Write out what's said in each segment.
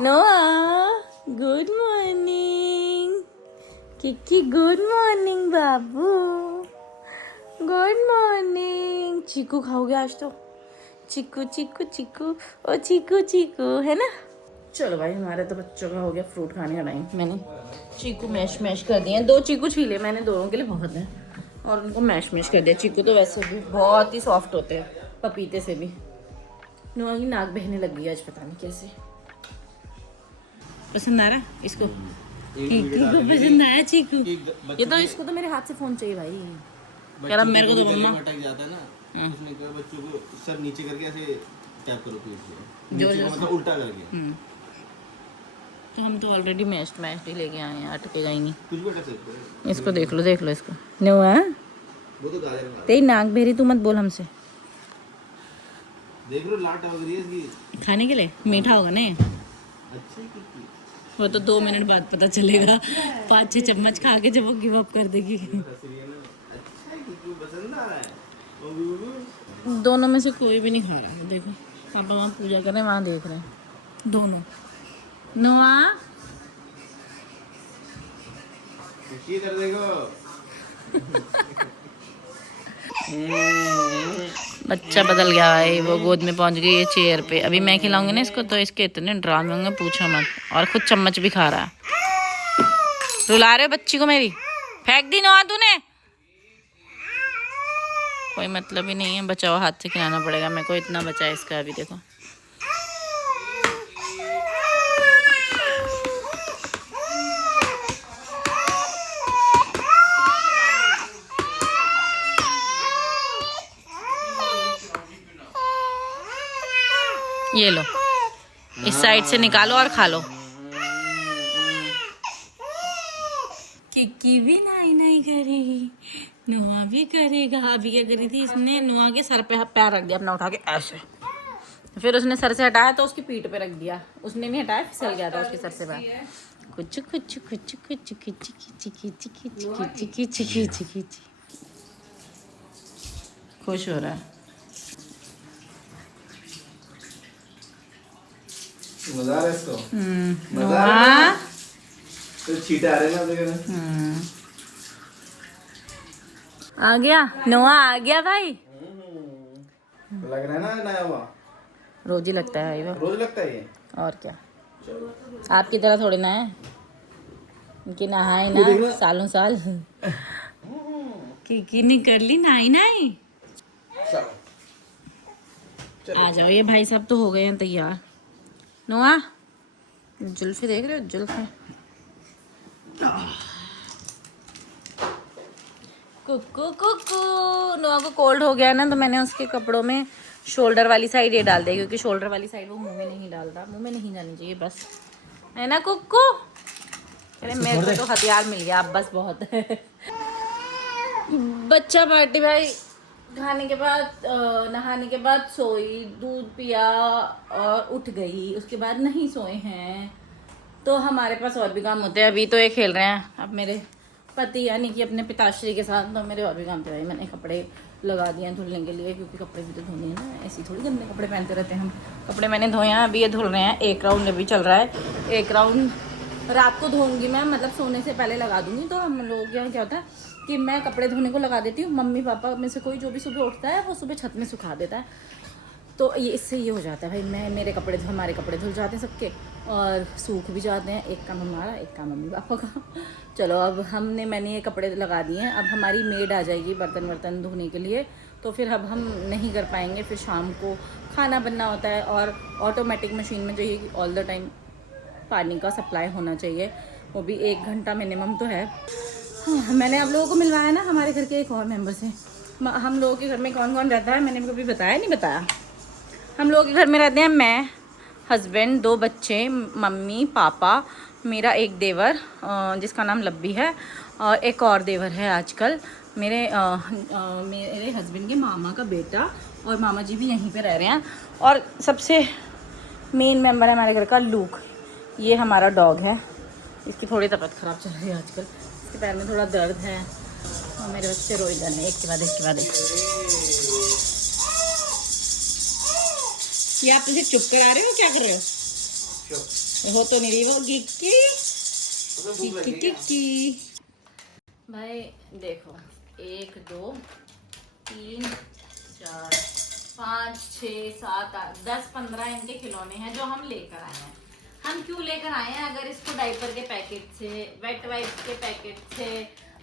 Noah, good morning. Kiki, good morning बाबू. Good morning. चीकू खाओगे आज तो? चीकू चीकू चीकू ओ चीकू चीकू है ना. चलो भाई हमारे तो बच्चों का हो गया फ्रूट खाने का टाइम. मैंने चीकू मैश मैश कर दिए हैं. 2 चीकू छीले मैंने, दोनों के लिए बहुत है. और उनको मैश मैश कर दिया. चीकू तो वैसे भी बहुत ही सॉफ्ट होते हैं पपीते से भी. नोआ की नाक बहने लग गई आज, पता नहीं कैसे. पसंद आ रहा इसको? चीकू को पसंद आया चीकू. ये तो इसको तो मेरे हाथ से फोन चाहिए भाई. कह रहा मेरे को तो मम्मा अटक जाता है ना, उसने कहा बच्चों को सर नीचे करके ऐसे टैप करो प्लीज, जो मतलब उल्टा करके. तो हम तो ऑलरेडी मैश ही लेके आए हैं, अटकेगा ही नहीं. कुछ भी कर सकते हैं. इसको देख लो इसको. नोआ वो तो गाजर खा तेरी नाक बहरी, तू मत बोल हमसे. देख लो लाट हो रही है इसकी खाने के लिए. मीठा होगा ना. अच्छी की वो तो 2 मिनट बाद पता चलेगा. 5-6 चम्मच खा के जब वो गिव अप कर देगी. अच्छा की पसंद आ रहा है. दोनों में से कोई भी नहीं खा रहा है. देखो पापा वहाँ पूजा कर रहे हैं, वहाँ देख रहे हैं दोनों. नोआ इधर देखो. बच्चा बदल गया भाई. वो गोद में पहुंच गई है चेयर पे. अभी मैं खिलाऊंगी ना इसको तो इसके इतने ड्रामे होंगे पूछो मत. और खुद चम्मच भी खा रहा है. रुला रहे हो बच्ची को मेरी? फेंक दी नोआ तूने. कोई मतलब ही नहीं है. बचाओ, हाथ से खिलाना पड़ेगा मेरे को. इतना बचा है इसका. अभी देखो ये लो, इस साइड से निकालो और खा लो. किक्की भी नाई नाई करेगी, नोआ भी करेगा. अभी क्या करी थी इसने? नोआ के सर पे पैर रख दिया अपना उठा के ऐसे. फिर उसने सर से हटाया तो उसकी पीठ पे रख दिया. उसने नहीं हटाया, फिसल गया था उसके सर से पैर. कुछ कुछ कुछ कुछ खिच खिच खिच खिच खिच खिच खिच खिच. खुश हो रहा है. मजा आ रहा है इसको. मजा नोआ आ रहा है. तो छींटे आ रहे हैं ना देखो. आ गया नोआ, आ गया भाई. लग रहा है ना नया हुआ. रोज ही लगता है ये. रोज लगता है ये. और क्या, आपकी तरह थोड़ी ना है कि नहाए ना सालों साल. की नहीं कर ली नाई नाई. आ जाओ. ये भाई साहब तो हो गए हैं तैयार. नोआ जुल्फी देख रहे हो? जुल्फी. कुकू कुकू. नोआ को कोल्ड हो गया ना, तो मैंने उसके कपड़ों में शोल्डर वाली साइड ये डाल दी, क्योंकि शोल्डर वाली साइड वो मुंह में नहीं डालता. मुंह में नहीं जानी चाहिए बस, है ना कुकू? अरे मेरे को तो हथियार मिल गया अब, बस बहुत है. बच्चा पार्टी भाई. खाने के बाद नहाने के बाद सोई, दूध पिया और उठ गई. उसके बाद नहीं सोए हैं. तो हमारे पास और भी काम होते हैं. अभी तो ये खेल रहे हैं अब मेरे पति यानी कि अपने पिताश्री के साथ. तो मेरे और भी काम थे भाई. मैंने कपड़े लगा दिए हैं धुलने के लिए, क्योंकि कपड़े भी तो धोने हैं ना. ऐसे थोड़ी गंदे कपड़े पहनते रहते हैं हम. कपड़े मैंने धोए हैं, अभी ये धुल रहे हैं. 1 राउंड अभी चल रहा है. 1 राउंड रात को धोऊंगी मैं, मतलब सोने से पहले लगा दूंगी. तो हम लोग यहाँ क्या होता है कि मैं कपड़े धोने को लगा देती हूँ. मम्मी पापा में से कोई जो भी सुबह उठता है वो सुबह छत में सुखा देता है. तो ये इससे ये हो जाता है भाई, मेरे कपड़े हमारे कपड़े धुल जाते हैं सबके, और सूख भी जाते हैं. एक काम हमारा, एक काम मम्मी पापा का. चलो अब मैंने ये कपड़े लगा दिए हैं. अब हमारी मेड आ जाएगी बर्तन धोने के लिए. तो फिर अब हम नहीं कर पाएंगे. फिर शाम को खाना बनना होता है, और ऑटोमेटिक मशीन में चाहिए कि ऑल द टाइम पानी का सप्लाई होना चाहिए. वो भी 1 घंटा मिनिमम तो है. हाँ, मैंने आप लोगों को मिलवाया ना हमारे घर के एक और मेंबर से. हम लोगों के घर में कौन कौन रहता है मैंने कभी बताया नहीं बताया. हम लोगों के घर में रहते हैं मैं, हस्बैंड, 2 बच्चे, मम्मी पापा, मेरा एक देवर जिसका नाम लब्बी है, और एक और देवर है आजकल मेरे हस्बैंड के मामा का बेटा, और मामा जी भी यहीं पे रह रहे हैं. और सबसे मेन मेंबर है हमारे घर का लूक. ये हमारा डॉग है. इसकी थोड़ी तबीयत ख़राब चल रही है आजकल. इसके पैर में थोड़ा दर्द है, और मेरे बच्चे रोई जा रहे हैं एक के बाद एक. ये आप मुझे चुप करा रहे हो, क्या कर रहे हो? हो तो नहीं रही वो गिक्की उसमें भूख लगी है क्या? भाई देखो 1 2 3 4 5 6 7 8 10 15 इनके खिलौने हैं जो हम लेकर आए हैं। हम क्यों लेकर आए हैं? अगर इसको डाइपर के पैकेट से, वेट वाइप के पैकेट से,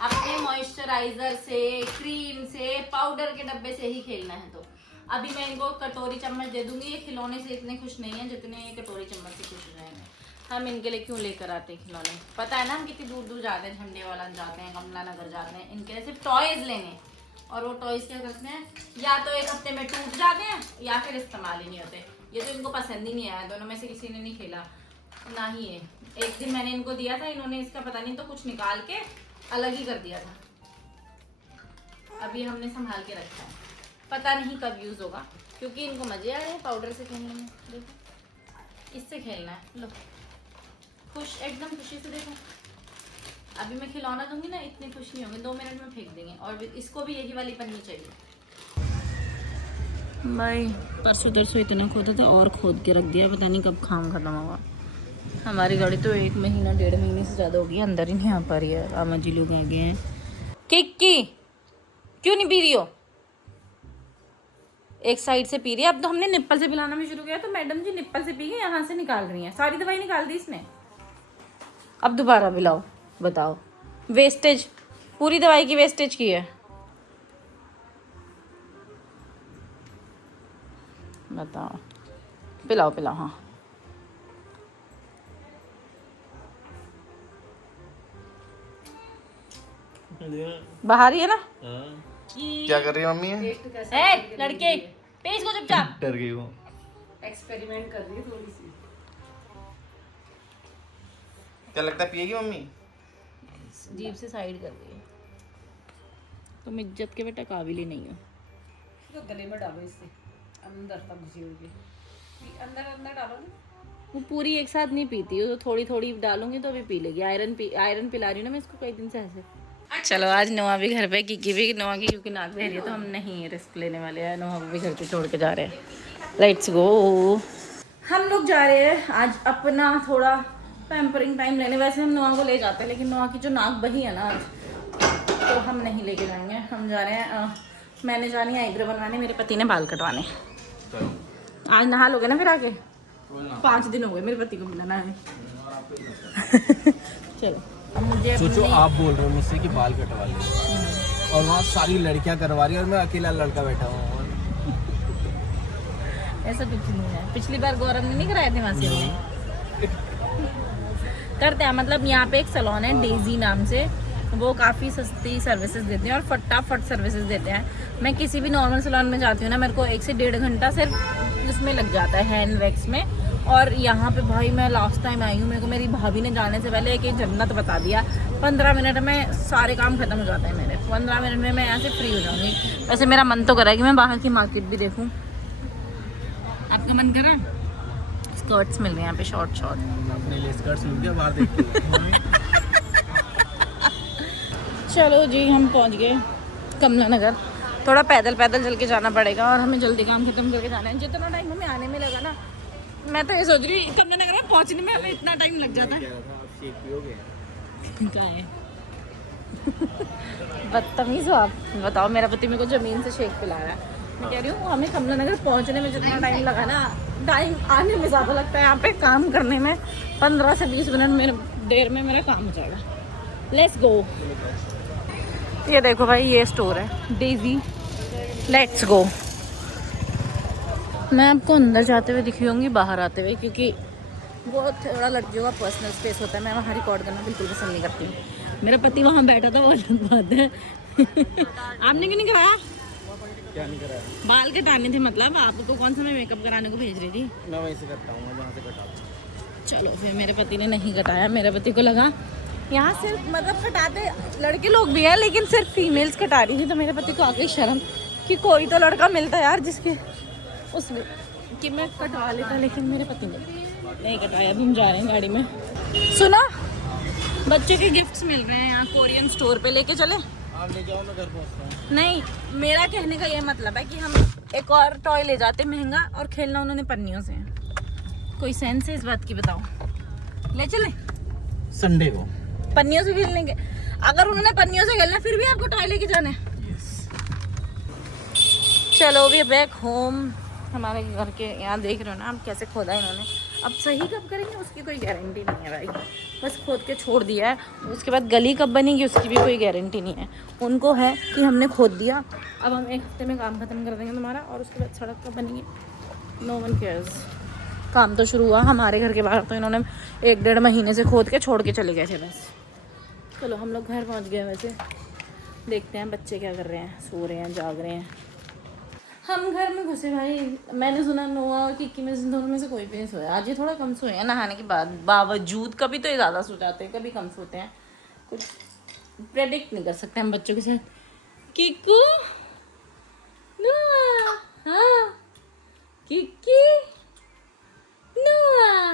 अपने मॉइस्चराइजर से, क्रीम से, पाउडर के डब्बे से ही खेलना है तो अभी मैं इनको कटोरी चम्मच दे दूंगी। ये खिलौने से इतने खुश नहीं है जितने ये कटोरी चम्मच से खुश हो जाएंगे। हम इनके लिए क्यों लेकर आते हैं खिलौने? पता है ना हम कितनी दूर दूर जाते हैं, झंडे वाला जाते हैं, कमला नगर जाते हैं इनके लिए सिर्फ टॉयज लेने। और वो टॉयज क्या करते हैं, या तो 1 हफ्ते में टूट जाते हैं या फिर इस्तेमाल ही नहीं होते। ये तो इनको पसंद ही नहीं आया, दोनों में से किसी ने नहीं खेला ना ही है। एक दिन मैंने इनको दिया था, इन्होंने इसका पता नहीं तो कुछ निकाल के अलग ही कर दिया था। अभी हमने संभाल के रखा है, पता नहीं कब यूज होगा क्योंकि इनको मजे आ रहे हैं पाउडर से खेलने में। देखो इससे खेलना है, लो खुश एकदम खुशी से। देखो अभी मैं खिलौना दूंगी ना, इतने खुश नहीं होंगे, 2 मिनट में फेंक देंगे। और इसको भी यही वाली पन्नी चाहिए। भाई परसों तरसों इतना खोदा था और खोद के रख दिया, पता नहीं कब काम खत्म होगा। हमारी गाड़ी तो 1 महीना 1.5 महीने से ज़्यादा हो गई, अंदर ही नहीं आ पा रही है। आमा जी लोग आ गए हैं। किक्की क्यों नहीं पी रही हो? एक साइड से पी रही है। अब तो हमने निप्पल से पिलाना भी शुरू किया तो मैडम जी निप्पल से पी के यहाँ से निकाल रही हैं। सारी दवाई निकाल दी इसने। अब दोबारा पिलाओ, बताओ। वेस्टेज, पूरी दवाई की वेस्टेज की है। बताओ, पिलाओ पिलाओ। हाँ बाहर ही है ना। क्या कर रही है मम्मी? ए लड़के पेज को चुपचाप। डर गई वो। एक्सपेरिमेंट कर रही है थोड़ी सी। क्या लगता है पिएगी मम्मी? जीभ से साइड कर दी है। तुम इज्जत के बेटा काबिल ही नहीं हो। तो गले में डालो इससे, अंदर तक घुसी होगी। अंदर अंदर डालोगे। वो पूरी एक साथ नहीं पीती, वो तो थोड़ी थोड़ी डालूंगी तो भी पी लेगी। आयरन पिला रही हूँ ना मैं इसको कई दिन से ऐसे। चलो आज नोआ भी घर पे, किकी भी, नोआ की क्योंकि नाक बह रही है तो हम नहीं रिस्क लेने वाले हैं। नोआ को भी घर पे छोड़ के जा रहे हैं। Let's go. हम लोग जा रहे हैं आज अपना थोड़ा पैम्परिंग टाइम लेने। वैसे हम नोआ को ले जाते हैं लेकिन नोआ की जो नाक बही है ना आज, तो हम नहीं लेके जाएंगे। हम जा रहे हैं, मैंने जानी है आईब्रो बनवाने, मेरे पति ने बाल कटवाने। आज नहा लोगे ना फिर आके? 5 दिन हो गए मेरे पति को मिला ना। चलो मुझे सोचो आप बोल रहे हो मुझसे कि बाल कटवा ले और वहाँ सारी लड़कियां करवा रही है और मैं अकेला लड़का बैठा हूँ। ऐसा कुछ नहीं है। पिछली बार गौरव ने नहीं कराए थे वहाँ से करते हैं। मतलब यहाँ पे एक सैलून है डेजी नाम से, वो काफ़ी सस्ती सर्विसेज देते हैं और फटाफट सर्विसेज देते हैं। मैं किसी भी नॉर्मल सैलून में जाती हूँ ना, मेरे को 1 से 1.5 घंटा सिर्फ उसमें लग जाता है हैंड वैक्स में। और यहाँ पे भाई मैं लास्ट टाइम आई हूँ, मेरे को मेरी भाभी ने जाने से पहले एक जन्नत बता दिया। 15 मिनट में सारे काम खत्म हो जाते हैं मेरे। 15 मिनट में मैं यहाँ से फ्री हो जाऊँगी। वैसे मेरा मन तो करा है कि मैं बाहर की मार्केट भी देखूँ। आपका मन करा? स्कर्ट्स मिल रहे हैं यहाँ पे, शॉर्ट अपने लिए स्कर्ट्स मिल गया बाहर देख के। चलो जी हम पहुँच गए कमला नगर। थोड़ा पैदल चल के जाना पड़ेगा और हमें जल्दी काम खत्म करके जाना है। जितना टाइम हमें आने में लगा ना, मैं तो ये सोच रही हूँ कमला नगर में पहुँचने में हमें इतना टाइम लग जाता है। क्या है बदतमीज हो आप। बताओ, मेरा पति मेरे को जमीन से शेक पिला रहा है। मैं कह रही हूँ हमें कमला नगर पहुँचने में जितना टाइम लगा ना, टाइम आने में ज़्यादा लगता है। यहाँ पे काम करने में 15 से 20 मिनट देर में मेरा काम हो जाएगा। Let's go. ये देखो भाई, ये स्टोर है डेजी। Let's go. मैं आपको अंदर जाते हुए दिखी होंगी, बाहर आते हुए, क्योंकि वो थोड़ा लड़कियों का पर्सनल स्पेस होता है। मैं वहाँ रिकॉर्ड करना बिल्कुल पसंद नहीं करती हूँ। मेरा पति वहाँ बैठा था, वो अलग बात है। आपने क्यों नहीं कराया? क्या नहीं कराया? बाल कटाने थे। मतलब आपको कौन सा मैं मेकअप कराने को भेज रही थी? मैं वहीं से करता हूँ, जहाँ से कटा। चलो फिर मेरे पति ने नहीं कटाया। मेरे पति को लगा यहाँ सिर्फ मतलब कटाते लड़के लोग भी हैं, लेकिन सिर्फ फीमेल्स कटा रही थी। तो मेरे पति को आ गई शर्म कि कोई तो लड़का मिलता है यार जिसके उसमें कि मैं कटवा लेता, लेकिन मेरे पति ने नहीं कटाया। अभी हम जा रहे हैं गाड़ी में। सुनो, बच्चों के गिफ्ट्स मिल रहे हैं यहाँ कोरियन स्टोर पे, लेके चले? आप ले जाओ, मैं घर पहुँचता हूँ। नहीं, मेरा कहने का ये मतलब है कि हम एक और टॉय ले जाते महंगा और खेलना उन्होंने पन्नियों से। कोई सेंस है इस बात की? बताओ। ले चले संडे को। पन्नियों से खेल लेंगे। अगर उन्होंने पन्नियों से खेलना फिर भी आपको टॉय लेके जाना है। चलो वी बैक होम। हमारे घर के यहाँ देख रहे हो ना आप कैसे खोदा इन्होंने। अब सही कब करेंगे उसकी कोई गारंटी नहीं है भाई, बस खोद के छोड़ दिया है। उसके बाद गली कब बनेगी उसकी भी कोई गारंटी नहीं है। उनको है कि हमने खोद दिया, अब हम 1 हफ्ते में काम ख़त्म कर देंगे तुम्हारा, और उसके बाद सड़क कब बनेगी नो वन केयर्स। काम तो शुरू हुआ हमारे घर के बाहर, तो इन्होंने 1-1.5 महीने से खोद के छोड़ के चले गए थे बस। चलो हम लोग घर पहुँच गए। वैसे देखते हैं बच्चे क्या कर रहे हैं, सो रहे हैं जाग रहे हैं। हम घर में घुसे भाई, मैंने सुना नोआ और किक्की में से दोनों में से कोई भी नहीं सोया। आज ये थोड़ा कम सोए हैं नहाने के बाद बावजूद। कभी तो ये ज़्यादा सो जाते हैं, कभी कम सोते हैं। कुछ प्रेडिक्ट नहीं कर सकते हम बच्चों के साथ। किक्कू, नोआ, हाँ, किक्की, नोआ,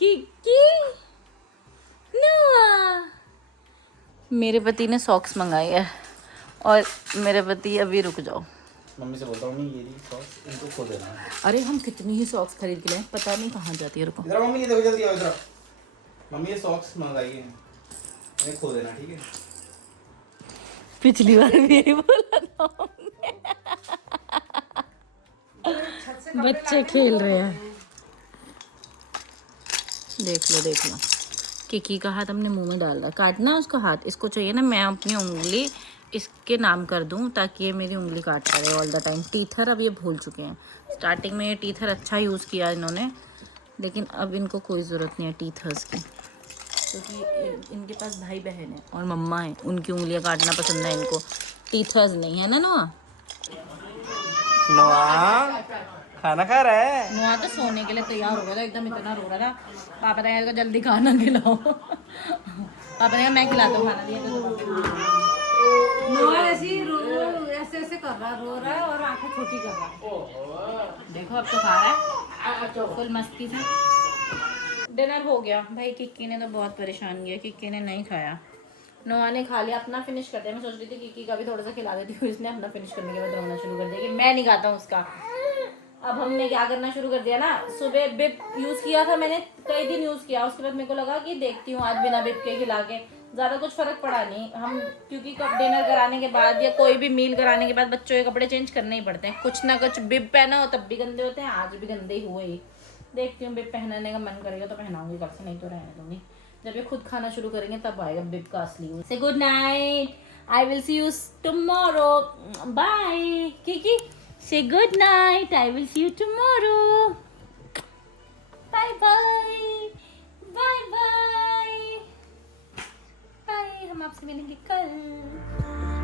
किक्की, नोआ। मेरे पति ने सॉक्स मंगाई है और मेरे पति अभी रुक जाओ। मम्मी से बोलता हूँ ये सॉक्स इनको खो देना है। अरे हम कितनी ही सॉक्स खरीद के लाए, पता नहीं कहाँ जाती है। रुको इधर मम्मी, ये देखो जल्दी आओ इधर। मम्मी ये सॉक्स मंगाई है, इन्हें खो देना, ठीक है? पिछली बार भी यही बोला था हमने। बच्चे खेल रहे हैं, देख लो देख लो। किकी का हाथ हमने मुंह में डाल रहा, काटना है उसका हाथ। इसको चाहिए ना मैं अपनी उंगली इसके नाम कर दूं ताकि ये मेरी उंगली काटता रहे ऑल द टाइम। टीथर अब ये भूल चुके हैं। स्टार्टिंग में ये टीथर अच्छा यूज़ किया इन्होंने, लेकिन अब इनको कोई ज़रूरत नहीं है टीथर्स की, क्योंकि इनके पास भाई बहन है और मम्मा है, उनकी उंगलियां काटना पसंद है इनको, टीथर्स नहीं है ना। नोआ नोआ खाना खा रहा है। नोआ तो सोने के लिए तैयार हो गया था एकदम, इतना रो रहा था। पापा ने कहा जल्दी खाना खिलाओ। पापा ने कहा मैं खिलाता हूँ खाना, दिया तो नोआ ऐसे ऐसे कर रहा, रो रहा है और आंखें छोटी कर रहा है। देखो अब तो खा रहा है फुल मस्ती से। डिनर हो गया भाई। किक्की ने तो बहुत परेशान किया, किक्की ने नहीं खाया। नोआ ने खा लिया, अपना फिनिश करते हैं। मैं सोच रही थी किक्की का भी थोड़ा सा खिला देती हूँ, इसने अपना फिनिश करने के बाद रोना शुरू कर दिया कि मैं नहीं खाता हूँ उसका। अब हमने क्या करना शुरू कर दिया ना, सुबह बिप यूज़ किया था मैंने, कई दिन यूज़ किया, उसके बाद मेरे को लगा कि देखती हूँ आज बिना बिप के खिला के। ज़्यादा कुछ फ़र्क पड़ा नहीं। हम क्योंकि डिनर कराने के बाद या कोई भी मील कराने के बाद बच्चों के कपड़े चेंज करने ही पड़ते हैं, कुछ ना कुछ। बिप पहना हो तब भी गंदे होते हैं, आज भी गंदे ही हुए ही। देखती हूँ बिप पहनाने का मन करेगा तो पहनाऊंगी, कल से नहीं तो रहने दूंगी। जब ये खुद खाना शुरू करेंगे तब आएगा बिप का असली। से good night, I will see you tomorrow, bye. किकी say good night, I will see you tomorrow. Bye bye, bye bye, bye। हम आपसे मिलेंगे कल।